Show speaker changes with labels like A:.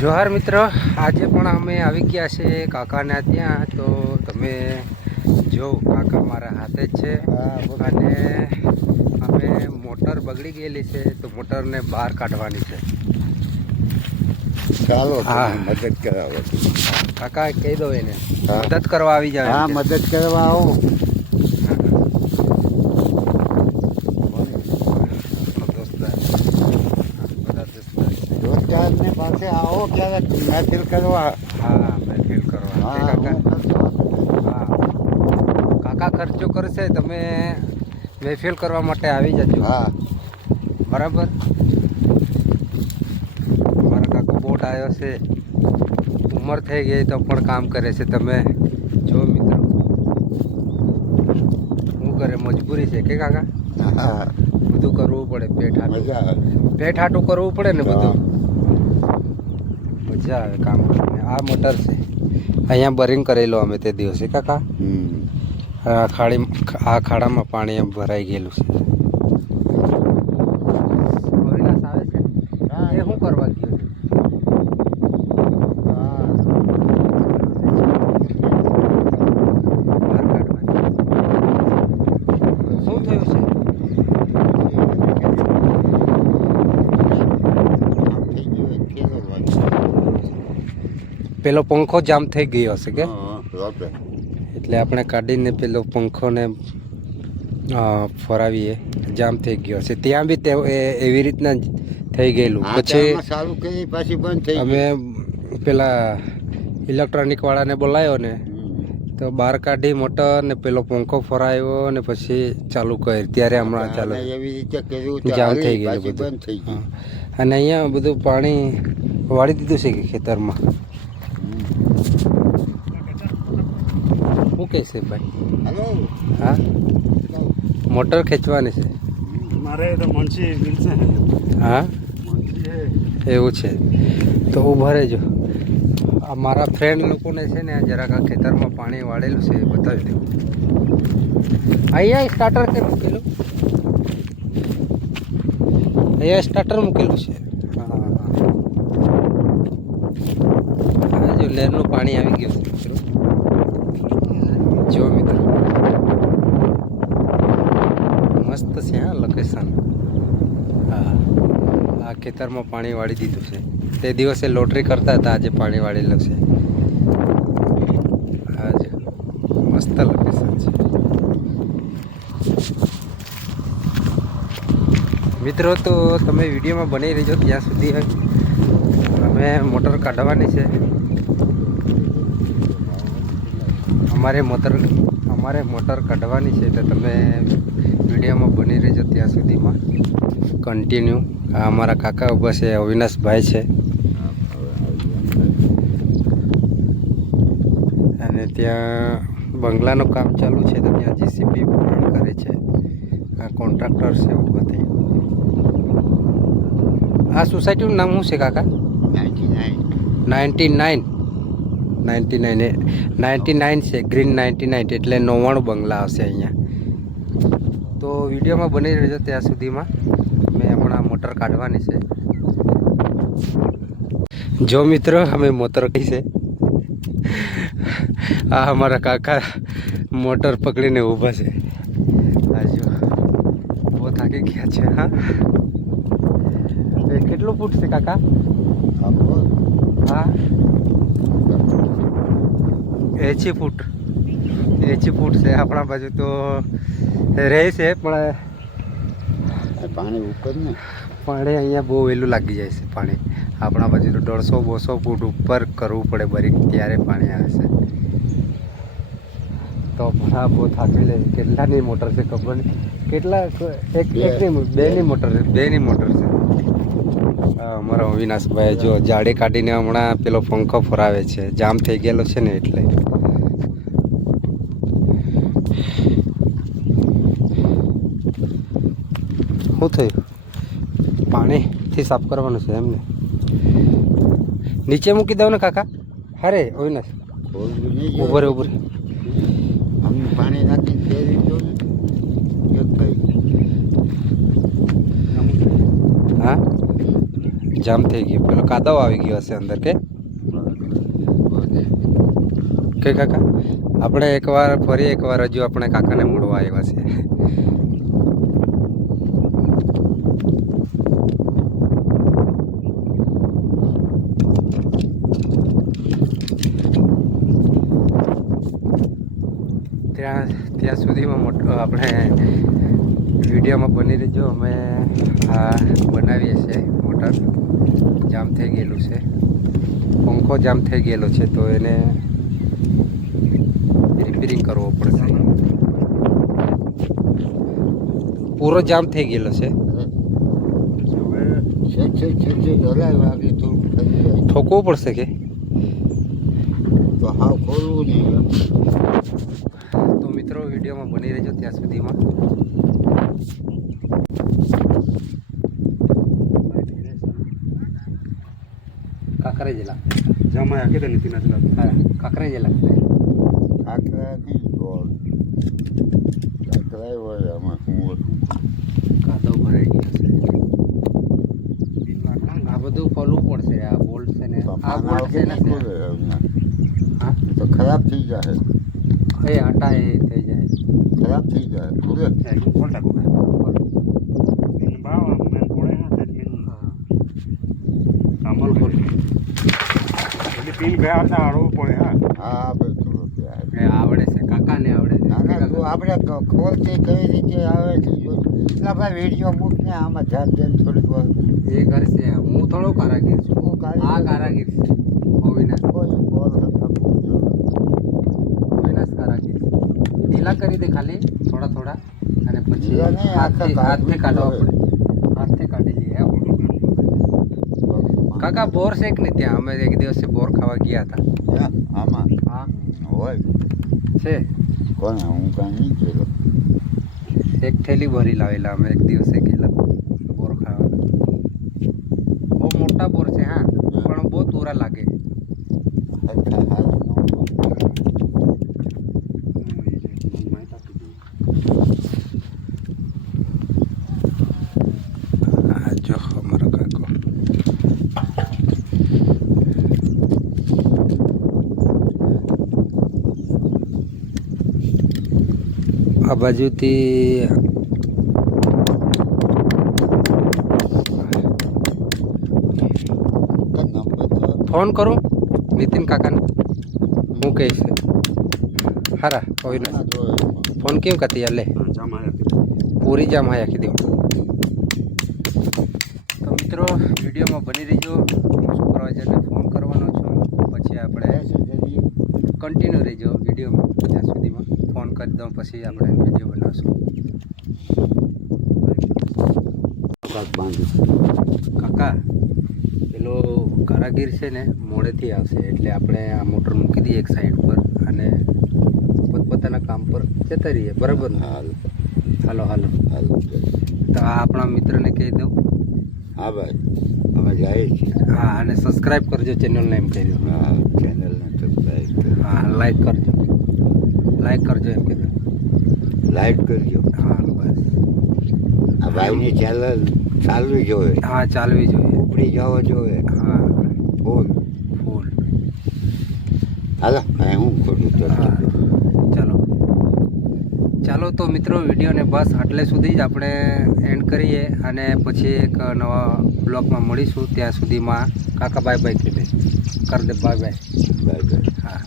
A: જોહાર મિત્રો આજે પણ અમે આવી ગયા છે કાકાના ત્યાં. તો તમે જો કાકા મારા હાથે જ છે. અને અમે મોટર બગડી ગયેલી છે તો મોટરને બહાર કાઢવાની છે.
B: ચાલો
A: હા.
B: મદદ કરાવો.
A: કાકા કહી દો એને. મદદ કરવા આવી જાવ
B: હા મદદ કરવા આવો
A: આપણો દોસ્તાર. હા, બધા દોસ્તાર છે.
B: દોસ્તાર ને પાસે આવો ક્યારેક મહેફિલ કરવા.
A: હા મહેફિલ કરવા. કાકા કાકા ખર્ચો કરશે તમે મહેફિલ કરવા માટે આવી જજો.
B: હા.
A: બરાબર? મારા કાકો બોટ આવ્યો છે. ઉંમર થઈ ગઈ તો પણ કામ કરે છે. તમે જો મિત્રો. શું કરે? મજબૂરી છે કે કાકા? બધું કરવું પડે પેટ હાટું. પેટ હાટું કરવું પડે ને બધું? મજા આવે કામ કરીને આ મોટર છે. અહીંયા બરિંગ કરેલો અમે તે દિવસે કાકા. આ ખાડી આ ખાડામાં પાણી એમ ભરાઈ ગયેલું છે અવિનાશ આવે છે એ શું કરવા ગયો છે?
B: હા.
A: બહાર કાઢવાની. શું થયું છે
B: આમ થઈ ગયું એક ફેરો વાગ્યો.
A: પેલો પંખો જામ થઈ ગયો હશે કે? એટલે આપણે કાઢીને પેલો પંખોને ફરાવીએ. જામ થઈ ગયો હશે. ત્યાં બી એવી રીતના થઈ ગયેલું. પછી અમે પેલા ઇલેક્ટ્રોનિક વાળાને બોલાયો ને તો બહાર કાઢી મોટર ને પેલો પંખો ફરાયો ને પછી ચાલુ કરી ત્યારે હમણાં ચાલુ જામ થઈ ગયેલું બધું. અને અહીંયા બધું પાણી વાળી દીધું છે કે ખેતરમાં? શું કહે છે ભાઈ? હા? મોટર ખેંચવાની છે.
C: મારે તો મુનશી મિલશે
A: હા? એવું છે. તો ઊભા રહેજો. આ મારા ફ્રેન્ડ લોકોને છે ને જરાક આ ખેતરમાં પાણી વાળેલું છે બતાવી દઉં. અહીંયા સ્ટાર્ટર કે મૂકેલું? અહીંયા સ્ટાર્ટર મૂકેલું છે. હા. હા જો લહેરનું પાણી આવી ગયું છે મિત્રો જો મિત્રો મસ્ત છે હા લોકેશન હા. આ ખેતરમાં પાણી વાળી દીધું છે. તે દિવસે લોટરી કરતા હતા, આજે પાણી વાળેલું છે. આજે મસ્ત લોકેશન છે. મિત્રો, તો તમે વિડીયોમાં બની રહેજો ત્યાં સુધી. અમે મોટર કાઢવાની છે. અમારે મોટર અમારે મોટર કાઢવાની છે તો તમે વિડીયોમાં બની રહેજો ત્યાં સુધીમાં. કન્ટિન્યુ આ અમારા કાકા ઊભા છે અવિનાશભાઈ છે. અને ત્યાં બંગલાનું કામ ચાલુ છે તો ત્યાં જીસીબી પણ કરે છે. આ કોન્ટ્રાક્ટર છે ઊભો થઈ. આ સોસાયટીનું નામ શું છે કાકા?
B: 99
A: ninety nine ninety nine ninety nine છે ગ્રીન નાઇન્ટી નાઇન એટલે નવ્વાણું બંગલા આવશે અહીંયા. તો વિડીયોમાં બની રહેજો ત્યાં સુધીમાં. મેં હમણાં મોટર કાઢવાની છે. જો મિત્રો અમે મોટર કહી છે. આ અમારા કાકા મોટર પકડીને ઊભા છે. આ જો બહુ થાકી ગયા છે હા. કેટલું ફૂટ છે કાકા? હા. એંશી ફૂટ. એચી ફૂટ છે આપણા બાજુ તો રહે છે પણ
B: પાણી ઉપર ને?
A: પાણી અહીંયા બહુ વહેલું લાગી જાય છે પાણી. આપણા બાજુ તો દોઢસો બસો ફૂટ ઉપર કરવું પડે બરીક ત્યારે પાણી આવે છે. તો ભણા આ બહુ થાકી લે. કેટલાની મોટર છે ખબર નહીં કેટલા? એક એકની બેની મોટર છે બેની મોટર છે. અમારા અવિનાશભાઈ જો જાડી કાઢીને હમણાં પેલો પંખો ફરાવે છે. જામ થઈ ગયેલો છે ને એટલે. શું થયું? પાણીથી સાફ કરવાનું છે એમને. નીચે મૂકી દઉં ને કાકા? અરે અવિનાશ. ઉભરે
B: ઉભરે. પાણી નાખીને ફેરવી દો ને એક ભાઈ
A: હા જામ થઈ ગયું. પેલો કાદવ આવી ગયો હશે અંદર કે? કે કાકા? આપણે એકવાર, ફરી એકવાર હજુ આપણે કાકાને મળવા આવ્યા છે ત્યાં ત્યાં સુધીમાં મોટો, આપણે વિડીયોમાં બની રહેજો. અમે આ બનાવીએ છીએ મોટર. જામ થઈ ગયેલું છે. પંખો જામ થઈ ગયેલો છે તો એને રિપેરિંગ કરવો પડશે. પૂરો જામ થઈ ગયેલો છે. ઠોકવું પડશે કે?
B: તો હાવ ખોલવું નહીં
A: તો મિત્રો વિડીયોમાં બની રહેજો ત્યાં સુધીમાં. કાકરે જેલા
C: જમાય આખી તો નીતિ નથી લાગતું
A: હા કાકરે જેલા
B: કાંકરા નહીં ગોળ. કાંકરા હોય આમાં શું હતું
A: કાદવ ભરાઈ ગયો છે. આ બધું ખોલવું પડશે આ બોલ્ટ છે ને. આ બોલ્ટ છે ને
B: ખોલે.
A: હા?
B: તો ખરાબ થઈ જાય
A: એ આટા એ થઈ જાય.
B: ખરાબ થઈ જાય ખુલે.
C: કોણ ટાકું મીન ભાવ પોળે ના તે
A: હા.
C: કામલ બોલ ગયા હતા આડવું પડે હા.
B: હા બધું
A: આવડે છે કાકાને આવડે છે
B: ના તો આપણે ક- ખોલતી કઈ રીતે આવે છે જો એટલે આપણે વીડિયો મૂકને આમાં ધ્યાન દે થોડીક વાર.
A: એ કરશે હું થોડો કારાગીર છું.
B: હું કારીગર
A: આ કારાગીર છે અવિનાશ.
B: કોઈ બોલ
A: અવિનાશ કારાગીર છે. ઢીલા કરી દે ખાલી થોડા થોડા અને પછી હાથથી કાઢવા પડે હાથથી કાઢી લઈએ એમ. કાકા બોર છે કે નહીં ત્યાં. અમે એક દિવસે બોર ખાવા ગયા હતા.
B: આમાં?
A: હા.
B: હોય.
A: છે?
B: કોણ હું કાંઈ નહીં જોયો
A: એક થેલી ભરી લાવેલા અમે એક દિવસે ગયેલા બોર ખાવા. બહુ મોટા બોર છે હા. પણ બહુ તુરા લાગે
B: અચ્છા હારું
A: હા જો અમારો કાકો આ બાજુથી ફોન કરું નીતિન કાકાને? હું કહીશ હારા,
B: કોઈ ના.
A: ફોન કેમ કરતી યાર, લે. પૂરી જામ હા આખી દેવ. તો મિત્રો, વિડીયોમાં બની રહીજો. સુપરવાઇઝરને ફોન કરવાનો છું પછી આપણે કન્ટિન્યુ રહેજો વિડીયોમાં ત્યાં સુધીમાં. ફોન કરી દઉં પછી આપણે વીડિયો બનાવશું. કાકા પેલો કારાગીર છે ને મોડેથી આવશે એટલે આપણે આ મોટર મૂકી દઈએ એક સાઈડ પર અને પોતપોતાના કામ પર જતા રહીએ બરાબર ને?
B: હાલ.
A: હાલો હાલો.
B: હાલ
A: તો આ આપણા મિત્રને કહી દઉં.
B: હા ભાઈ અમે જઈએ છીએ
A: હા અને સબસ્ક્રાઈબ કરજો ચેનલને એમ કહી દઉં.
B: હા ચેનલને સબસ્ક્રાઈબ કરો
A: હા લાઈક કરજો. લાઈક કરજો એમ કીધું
B: લાઈક કરજો.
A: હા બસ.
B: આ ભાઈની ચેનલ ચાલવી જોઈએ.
A: હા ચાલવી જોઈએ.
B: ઉપડી જવો જોઈએ.
A: હા.
B: ફૂલ.
A: ફૂલ.
B: હાલો હું ખોટું
A: ચાલો. ચાલો તો મિત્રો વિડીયોને બસ આટલે સુધી જ આપણે એન્ડ કરીએ અને પછી એક નવા બ્લોગમાં મળીશું. ત્યાં સુધીમાં કાકા બાય બાય કીધે. કરદે કર દે બાય બાય
B: બાય બાય
A: હા.